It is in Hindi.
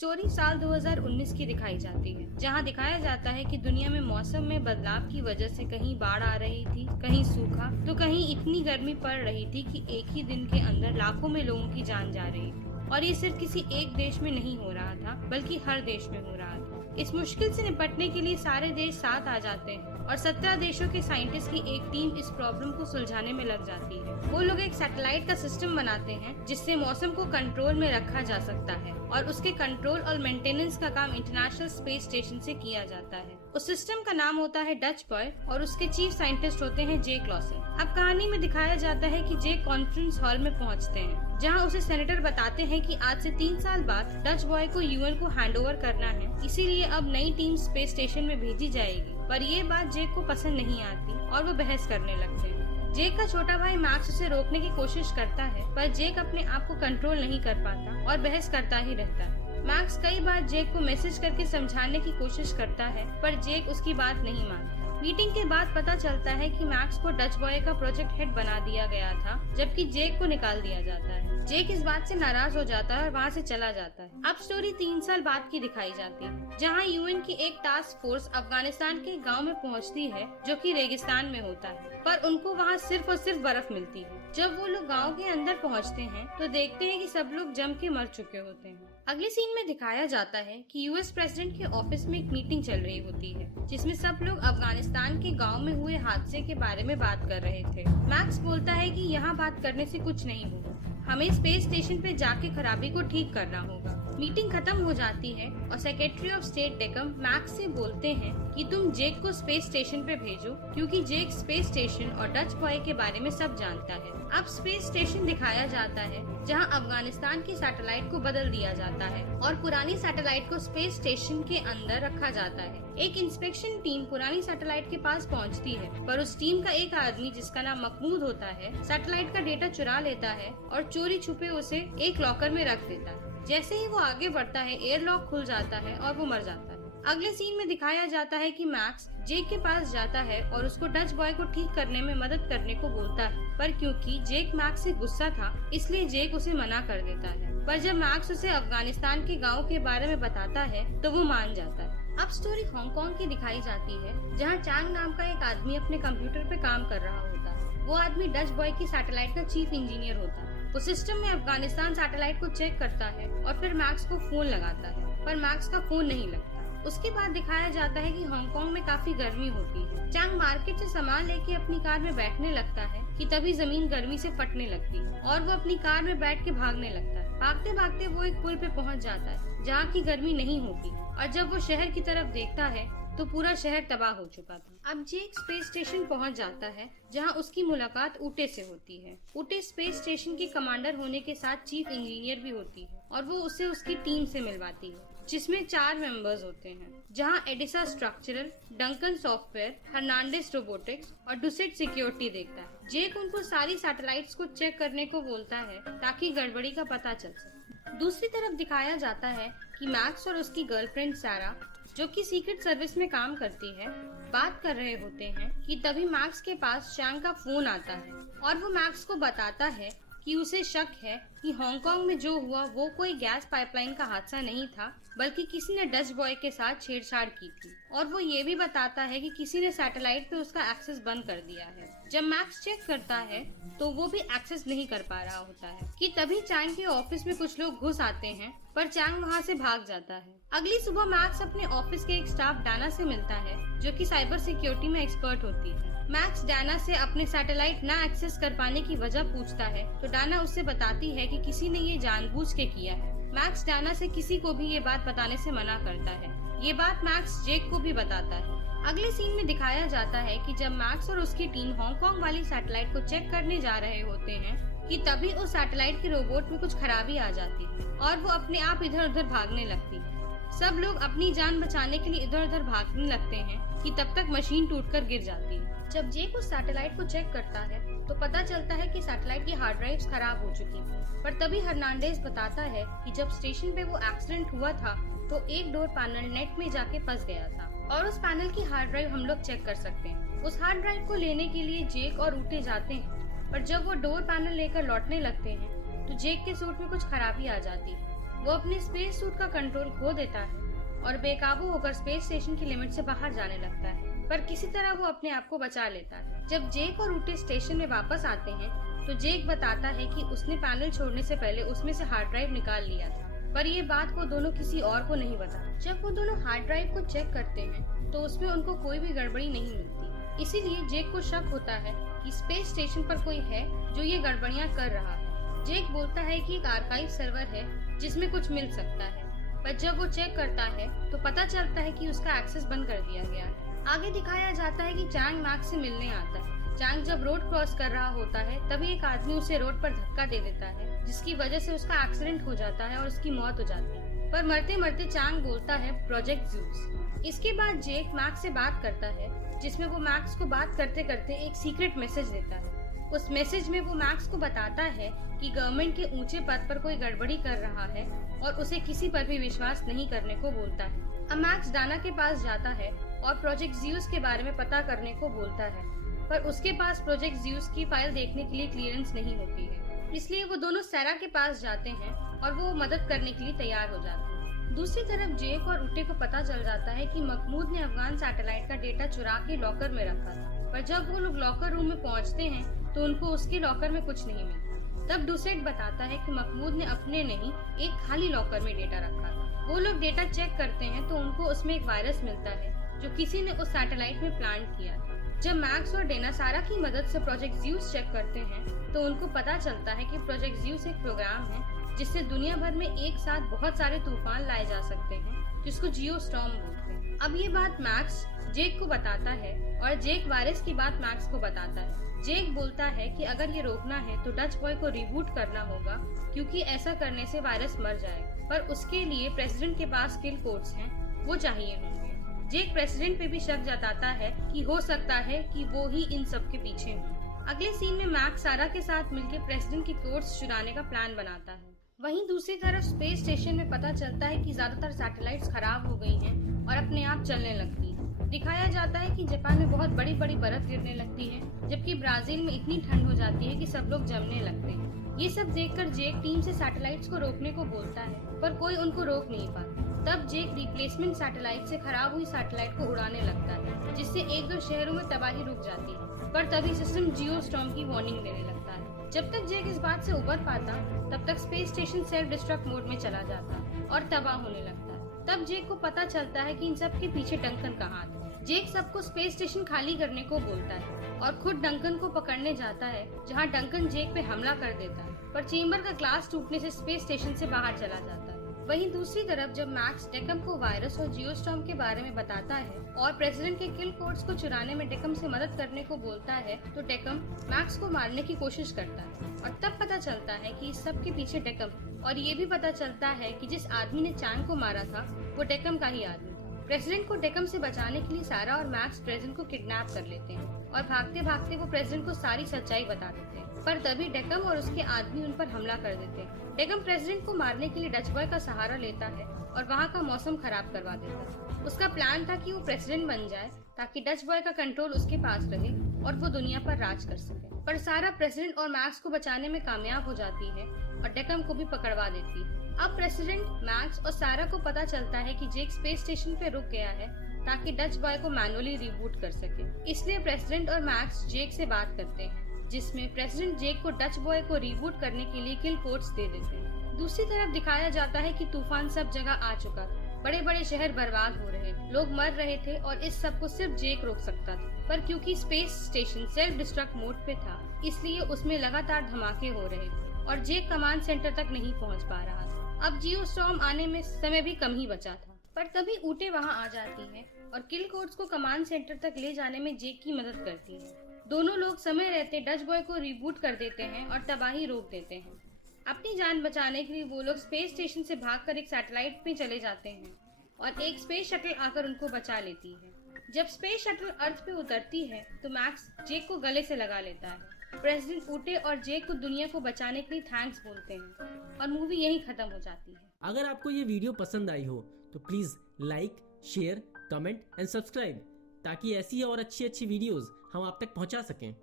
स्टोरी साल 2019 की दिखाई जाती है, जहां दिखाया जाता है कि दुनिया में मौसम में बदलाव की वजह से कहीं बाढ़ आ रही थी, कहीं सूखा, तो कहीं इतनी गर्मी पड़ रही थी कि एक ही दिन के अंदर लाखों में लोगों की जान जा रही थी। और ये सिर्फ किसी एक देश में नहीं हो रहा था, बल्कि हर देश में हो रहा था। इस मुश्किल से निपटने के लिए सारे देश साथ आ जाते हैं और 17 देशों के साइंटिस्ट की एक टीम इस प्रॉब्लम को सुलझाने में लग जाती है। वो लोग एक सैटेलाइट का सिस्टम बनाते हैं जिससे मौसम को कंट्रोल में रखा जा सकता है और उसके कंट्रोल और मेंटेनेंस का काम इंटरनेशनल स्पेस स्टेशन से किया जाता है। उस सिस्टम का नाम होता है डच बॉय और उसके चीफ साइंटिस्ट होते हैं जेक लॉसन। अब कहानी में दिखाया जाता है कि जेक कॉन्फ्रेंस हॉल में पहुंचते हैं, जहां उसे सेनेटर बताते हैं कि आज से 3 साल बाद डच बॉय को यूएन को हैंडओवर करना है, इसीलिए अब नई टीम स्पेस स्टेशन में भेजी जाएगी। पर ये बात जेक को पसंद नहीं आती और वो बहस करने लगते हैं। जेक का छोटा भाई मैक्स उसे रोकने की कोशिश करता है, पर जेक अपने आप को कंट्रोल नहीं कर पाता और बहस करता ही रहता है। मैक्स कई बार जेक को मैसेज करके समझाने की कोशिश करता है, पर जेक उसकी बात नहीं मानता। मीटिंग के बाद पता चलता है कि मैक्स को डच बॉय का प्रोजेक्ट हेड बना दिया गया था, जबकि जेक को निकाल दिया जाता है। जेक इस बात से नाराज हो जाता है और वहाँ से चला जाता है। अब स्टोरी 3 साल बाद की दिखाई जाती है, जहाँ यूएन की एक टास्क फोर्स अफगानिस्तान के गांव में पहुँचती है, जो कि रेगिस्तान में होता है, पर उनको वहाँ सिर्फ और सिर्फ बर्फ मिलती है। जब वो लोग गांव के अंदर पहुँचते हैं तो देखते हैं कि सब लोग जम के मर चुके होते हैं। अगले सीन में दिखाया जाता है कि यूएस प्रेसिडेंट के ऑफिस में एक मीटिंग चल रही होती है, जिसमें सब लोग अफगानिस्तान के गांव में हुए हादसे के बारे में बात कर रहे थे। मैक्स बोलता है कि यहाँ बात करने से कुछ नहीं होगा, हमें स्पेस स्टेशन पे जाके खराबी को ठीक करना होगा। मीटिंग खत्म हो जाती है और सेक्रेटरी ऑफ स्टेट डेकम मैक्स से बोलते हैं कि तुम जेक को स्पेस स्टेशन पे भेजो, क्योंकि जेक स्पेस स्टेशन और डच बॉय के बारे में सब जानता है। अब स्पेस स्टेशन दिखाया जाता है, जहां अफगानिस्तान की सैटेलाइट को बदल दिया जाता है और पुरानी सैटेलाइट को स्पेस स्टेशन के अंदर रखा जाता है। एक इंस्पेक्शन टीम पुरानी सैटेलाइट के पास पहुंचती है, पर उस टीम का एक आदमी जिसका नाम महमूद होता है, सैटेलाइट का डेटा चुरा लेता है और चोरी छुपे उसे एक लॉकर में रख देता है। जैसे ही वो आगे बढ़ता है, एयर लॉक खुल जाता है और वो मर जाता है। अगले सीन में दिखाया जाता है कि मैक्स जेक के पास जाता है और उसको डच बॉय को ठीक करने में मदद करने को बोलता है, पर क्योंकि जेक मैक्स से गुस्सा था, इसलिए जेक उसे मना कर देता है। पर जब मैक्स उसे अफगानिस्तान के गांव के बारे में बताता है तो वो मान जाता है। अब स्टोरी हांगकांग की दिखाई जाती है, जहाँ चांग नाम का एक आदमी अपने कंप्यूटर पे काम कर रहा होता है। वो आदमी डच बॉय की सैटेलाइट का चीफ इंजीनियर होता है। वो सिस्टम में अफगानिस्तान सैटेलाइट को चेक करता है और फिर मैक्स को फोन लगाता है, पर मैक्स का फोन नहीं लगता। उसके बाद दिखाया जाता है कि हांगकांग में काफी गर्मी होती है। चांग मार्केट से सामान लेके अपनी कार में बैठने लगता है कि तभी जमीन गर्मी से फटने लगती है और वो अपनी कार में बैठ के भागने लगता है। भागते भागते वो एक पुल पे पहुंच जाता है, जहाँ की गर्मी नहीं होती, और जब वो शहर की तरफ देखता है तो पूरा शहर तबाह हो चुका था। अब जेक स्पेस स्टेशन पहुंच जाता है, जहां उसकी मुलाकात ऊटे से होती है। ऊटे स्पेस स्टेशन की कमांडर होने के साथ चीफ इंजीनियर भी होती है और वो उसे उसकी टीम से मिलवाती है, जिसमें 4 मेंबर्स होते हैं, जहां एडिसा structural, Duncan software, Hernandez robotics और डुसेट सिक्योरिटी देखता है। जेक उनको सारी सैटेलाइट्स को चेक करने को बोलता है ताकि गड़बड़ी का पता चल सके। दूसरी तरफ दिखाया जाता है कि मैक्स और उसकी गर्लफ्रेंड सारा, जो कि सीक्रेट सर्विस में काम करती है, बात कर रहे होते हैं कि तभी मैक्स के पास चांग का फोन आता है और वो मैक्स को बताता है कि उसे शक है कि हांगकांग में जो हुआ वो कोई गैस पाइपलाइन का हादसा नहीं था, बल्कि किसी ने डच बॉय के साथ छेड़छाड़ की थी। और वो ये भी बताता है कि किसी ने सैटेलाइट पे उसका एक्सेस बंद कर दिया है। जब मैक्स चेक करता है तो वो भी एक्सेस नहीं कर पा रहा होता है कि तभी चांग के ऑफिस में कुछ लोग घुस आते हैं, पर चांग वहाँ से भाग जाता है। अगली सुबह मैक्स अपने ऑफिस के एक स्टाफ डाना से मिलता है, जो कि साइबर सिक्योरिटी में एक्सपर्ट होती है। मैक्स डाना से अपने सैटेलाइट ना एक्सेस कर पाने की वजह पूछता है, तो डाना उससे बताती है कि किसी ने ये जानबूझ के किया है। मैक्स डाना से किसी को भी ये बात बताने से मना करता है। ये बात मैक्स जेक को भी बताता है। अगले सीन में दिखाया जाता है कि जब मैक्स और उसकी टीम हांगकांग वाली सैटेलाइट को चेक करने जा रहे होते हैं कि तभी उस सैटेलाइट के रोबोट में कुछ खराबी आ जाती है और वो अपने आप इधर उधर भागने लगती है। सब लोग अपनी जान बचाने के लिए इधर उधर भागने लगते हैं कि तब तक मशीन टूटकर गिर जाती है। जब जेक उस सैटेलाइट को चेक करता है तो पता चलता है कि सैटेलाइट की हार्ड ड्राइव्स खराब हो चुकी थी, पर तभी हर्नांडेस बताता है कि जब स्टेशन पे वो एक्सीडेंट हुआ था तो एक डोर पैनल नेट में जाके फंस गया था और उस पैनल की हार्ड ड्राइव हम लोग चेक कर सकते हैं। उस हार्ड ड्राइव को लेने के लिए जेक और ऊटे जाते हैं, पर जब वो डोर पैनल लेकर लौटने लगते हैं तो जेक के सूट में कुछ खराबी आ जाती है वो अपने स्पेस सूट का कंट्रोल खो देता है और बेकाबू होकर स्पेस स्टेशन की लिमिट से बाहर जाने लगता है, पर किसी तरह वो अपने आप को बचा लेता है। जब जेक और ऊटे स्टेशन में वापस आते हैं तो जेक बताता है कि उसने पैनल छोड़ने से पहले उसमें से हार्ड ड्राइव निकाल लिया था, पर ये बात वो दोनों किसी और को नहीं बता। जब वो दोनों हार्ड ड्राइव को चेक करते हैं तो उसमें उनको कोई भी गड़बड़ी नहीं मिलती। इसीलिए जेक को शक होता है कि स्पेस स्टेशन पर कोई है जो ये गड़बड़ियाँ कर रहा है। जेक बोलता है कि एक आर्काइव सर्वर है जिसमें कुछ मिल सकता है, पर जब वो चेक करता है तो पता चलता है कि उसका एक्सेस बंद कर दिया गया है। आगे दिखाया जाता है कि चैंग मैक्स से मिलने आता है। चैंग जब रोड क्रॉस कर रहा होता है तभी एक आदमी उसे रोड पर धक्का दे देता है, जिसकी वजह से उसका एक्सीडेंट हो जाता है और उसकी मौत हो जाती है। पर मरते मरते चैंग बोलता है प्रोजेक्ट ज़्यूस। इसके बाद जेक मैक्स से बात करता है, जिसमें वो मैक्स को बात करते करते एक सीक्रेट मैसेज देता है। उस मैसेज में वो मैक्स को बताता है कि गवर्नमेंट के ऊंचे पद पर कोई गड़बड़ी कर रहा है और उसे किसी पर भी विश्वास नहीं करने को बोलता है। अब मैक्स डाना के पास जाता है और प्रोजेक्ट ज़्यूस के बारे में पता करने को बोलता है, पर उसके पास प्रोजेक्ट ज़्यूस की फाइल देखने के लिए क्लियरेंस नहीं होती है। इसलिए वो दोनों सैरा के पास जाते हैं और वो मदद करने के लिए तैयार हो जाते हैं। दूसरी तरफ जेक और ऊटे को पता चल जाता है कि महमूद ने अफगान सैटेलाइट का डेटा चुरा के लॉकर में रखा था, पर जब वो लोग लॉकर रूम में पहुंचते हैं तो उनको उसके लॉकर में कुछ नहीं मिलता। तब डुसेट बताता है कि महमूद ने अपने नहीं एक खाली लॉकर में डेटा रखा था। वो लोग डेटा चेक करते हैं तो उनको उसमें एक वायरस मिलता है जो किसी ने उस सैटेलाइट में प्लांट किया था। जब मैक्स और डेना सारा की मदद से प्रोजेक्ट ज़्यूस चेक करते हैं तो उनको पता चलता है कि प्रोजेक्ट ज़्यूस एक प्रोग्राम है जिससे दुनिया भर में एक साथ बहुत सारे तूफान लाए जा सकते हैं, जिसको जियो स्टॉर्म बोलते हैं। अब ये बात मैक्स जेक को बताता है और जेक वायरस की बात मैक्स को बताता है। जेक बोलता है कि अगर ये रोकना है तो डच बॉय को रिबूट करना होगा, क्योंकि ऐसा करने से वायरस मर जाएगा, पर उसके लिए प्रेसिडेंट के पास किल कोड्स हैं, वो चाहिए होंगे। जेक प्रेसिडेंट पे भी शक जताता है कि हो सकता है कि वो ही इन सब के पीछे हो। अगले सीन में मैक्स सारा के साथ मिलकर प्रेसिडेंट के कोड्स चुराने का प्लान बनाता है। वहीं दूसरी तरफ स्पेस स्टेशन में पता चलता है कि ज्यादातर सैटेलाइट्स खराब हो गई हैं और अपने आप चलने लगती हैं। दिखाया जाता है कि जापान में बहुत बड़ी बड़ी बर्फ गिरने लगती है, जबकि ब्राजील में इतनी ठंड हो जाती है कि सब लोग जमने लगते हैं। ये सब देखकर जेक टीम से सैटेलाइट्स को रोकने को बोलता है, पर कोई उनको रोक नहीं पाता। तब जेक रिप्लेसमेंट सैटेलाइट से खराब हुई सैटेलाइट को उड़ाने लगता है, जिससे एक दो शहरों में तबाही रुक जाती है, पर तभी सिस्टम जियो स्टॉर्म की वार्निंग देने लगता है। जब तक जेक इस बात से उबर पाता तब तक space station self destruct mode में चला जाता और तबाह होने लगता है। तब जेक को पता चलता है कि इन सब के पीछे डंकन का हाथ है। जेक सबको स्पेस स्टेशन खाली करने को बोलता है और खुद डंकन को पकड़ने जाता है, जहां डंकन जेक पे हमला कर देता है, पर चेम्बर का ग्लास टूटने से स्पेस स्टेशन से बाहर चला जाता है। वहीं दूसरी तरफ जब मैक्स डेकम को वायरस और जियोस्टॉर्म के बारे में बताता है और प्रेसिडेंट के किल कोड्स को चुराने में डेकम से मदद करने को बोलता है, तो डेकम मैक्स को मारने की कोशिश करता है और तब पता चलता है कि इस सब के पीछे डेकम, और ये भी पता चलता है कि जिस आदमी ने चैंग को मारा था वो डेकम का ही आदमी था। प्रेसिडेंट को डेकम से बचाने के लिए सारा और मैक्स प्रेसिडेंट को किडनैप कर लेते हैं और भागते भागते वो प्रेसिडेंट को सारी सच्चाई बता देते हैं, पर तभी डेकम और उसके आदमी उन पर हमला कर देते हैं। डेकम प्रेसिडेंट को मारने के लिए डच बॉय का सहारा लेता है और वहाँ का मौसम खराब करवा देता है। उसका प्लान था कि वो प्रेसिडेंट बन जाए ताकि डच बॉय का कंट्रोल उसके पास रहे और वो दुनिया पर राज कर सके, पर सारा प्रेसिडेंट और मैक्स को बचाने में कामयाब हो जाती है और डेकम को भी पकड़वा देती है। अब प्रेसिडेंट, मैक्स और सारा को पता चलता है कि जेक स्पेस स्टेशन पे रुक गया है ताकि डच बॉय को मैनुअली रिबूट कर सके। इसलिए प्रेसिडेंट और मैक्स जेक से बात करते हैं, जिसमें प्रेसिडेंट जेक को डच बॉय को रिबूट करने के लिए किल कोड्स दे देते हैं। दूसरी तरफ दिखाया जाता है कि तूफान सब जगह आ चुका था, बड़े बड़े शहर बर्बाद हो रहे, लोग मर रहे थे और इस सब को सिर्फ जेक रोक सकता था, पर क्योंकि space station self destruct mode पे था इसलिए उसमें लगातार धमाके हो रहे थे और जेक कमांड सेंटर तक नहीं पहुंच पा रहा था। अब जियो स्टॉर्म आने में समय भी कम ही बचा था, पर तभी ऊटे वहां आ जाती है और किल कोड्स को कमांड सेंटर तक ले जाने में जेक की मदद करती है। दोनों लोग समय रहते डच बॉय को रिबूट कर देते हैं और तबाही रोक देते हैं। अपनी जान बचाने के लिए वो लोग स्पेस स्टेशन से भागकर एक सैटेलाइट पे चले जाते हैं और एक स्पेस शटल आकर उनको बचा लेती है। जब स्पेस शटल अर्थ पे उतरती है तो मैक्स जेक को गले से लगा लेता है। प्रेसिडेंट ऊटे और जेक को दुनिया को बचाने के लिए थैंक्स बोलते हैं और मूवी यहीं खत्म हो जाती है। अगर आपको ये वीडियो पसंद आई हो तो please like, share, comment and subscribe, ताकि ऐसी और अच्छी वीडियोस हम आप तक पहुंचा सकें।